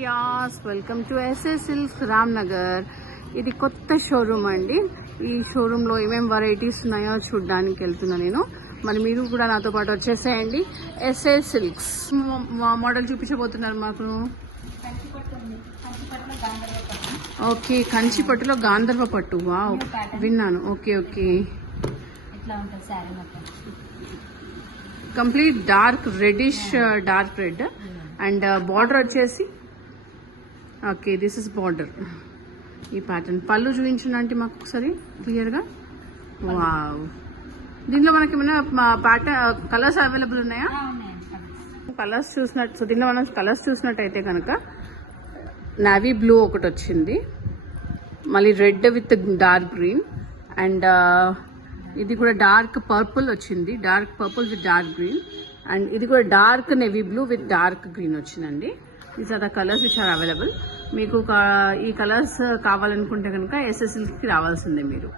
As welcome to SS silks Ramnagar. ఇది కొత్త showroom అండి. ఈ షోరూంలో ఏమేమి వెరైటీస్ ఉన్నాయో చూడడానికి వెళ్తున్నా నేను. మరి మీరు కూడా నాతో పాటు వచ్చేసేయండి. ఎస్ఎస్ సిల్క్స్ మోడల్ చూపించబోతున్నారు మాకు. ఓకే, కంచిపట్టులో గాంధర్వ పట్టు. వావ్, విన్నాను. Okay okay, complete dark reddish, dark red and border వచ్చేసి ఓకే, దిస్ ఇస్ బార్డర్. ఈ ప్యాటర్న్ పళ్ళు చూపించండి మాకు ఒకసారి క్లియర్గా. వావ్, దీనిలో మనకి ఏమైనా ప్యాటర్న్ కలర్స్ అవైలబుల్ ఉన్నాయా? కలర్స్ చూసినట్టు, సో దీనిలో మనం కలర్స్ చూసినట్టయితే కనుక నావీ బ్లూ ఒకటి వచ్చింది, మళ్ళీ red with dark green and ఇది కూడా డార్క్ పర్పుల్ వచ్చింది, dark purple with dark green and ఇది కూడా dark navy blue with dark green వచ్చిందండి. These are the colours which are available. మీకు ఈ కలర్స్ కావాలనుకుంటే కనుక ఎస్ఎస్ సిల్క్కి రావాల్సిందే మీరు.